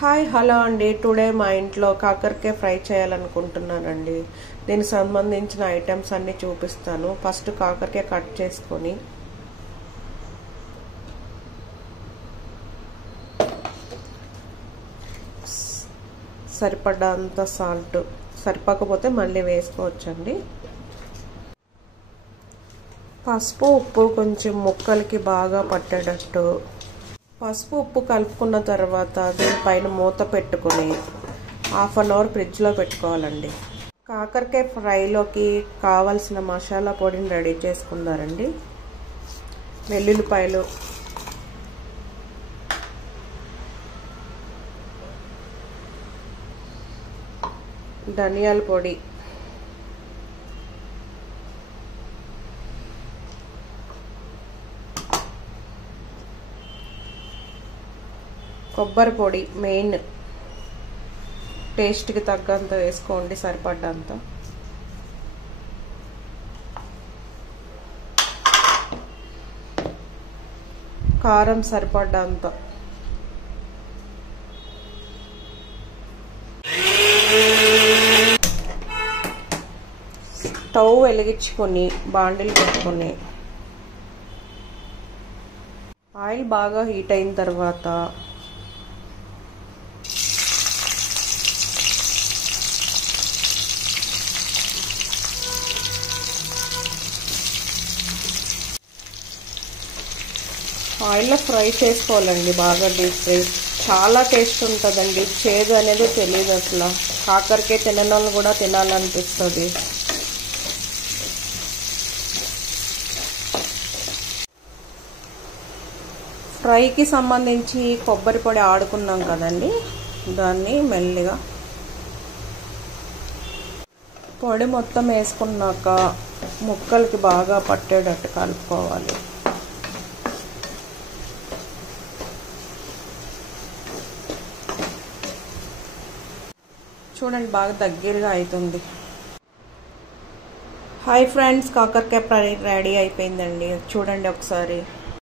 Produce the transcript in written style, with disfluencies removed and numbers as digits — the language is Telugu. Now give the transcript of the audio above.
హాయ్ హలో అండి. టుడే మా ఇంట్లో కాకరకాయ ఫ్రై చేయాలనుకుంటున్నానండి. దీనికి సంబంధించిన ఐటమ్స్ అన్నీ చూపిస్తాను. ఫస్ట్ కాకరకాయ కట్ చేసుకొని సరిపడంత సాల్ట్, సరిపోకపోతే మళ్ళీ వేసుకోవచ్చండి. పసుపు ఉప్పు కొంచెం ముక్కలకి బాగా పట్టేటట్టు పసుపు ఉప్పు కలుపుకున్న తర్వాత దీనిపైన మూత పెట్టుకుని హాఫ్ అన్ అవర్ ఫ్రిడ్జ్లో పెట్టుకోవాలండి. కాకరకాయ ఫ్రైలోకి కావలసిన మసాలా పొడిని రెడీ చేసుకున్నారండి. వెల్లుల్లిపాయలు, ధనియాల పొడి, కొబ్బరి పొడి, మెయిన్ టేస్ట్కి తగ్గంత వేసుకోండి, సరిపడ్డంత. కారం సరిపడ్డంత. స్టవ్ వెలిగించుకొని బాండిల్ పెట్టుకొని ఆయిల్ బాగా హీట్ అయిన తర్వాత ఆయిల్లో ఫ్రై చేసుకోవాలండి, బాగా డీప్ ఫ్రై. చాలా టేస్ట్ ఉంటుందండి. చేదు అనేది తెలియదు అసలు. కాకరకాయ తినని వాళ్ళు కూడా తినాలనిపిస్తుంది. ఫ్రైకి సంబంధించి కొబ్బరి పొడి ఆడుకున్నాం కదండి, దాన్ని మెల్లిగా పొడి మొత్తం వేసుకున్నాక ముక్కలకి బాగా పట్టేటట్టు కలుపుకోవాలి. చూడండి, బాగా దగ్గరగా అవుతుంది. హాయ్ ఫ్రెండ్స్, కాకరకాయ ఫ్రై రెడీ అయిపోయిందండి. చూడండి ఒకసారి.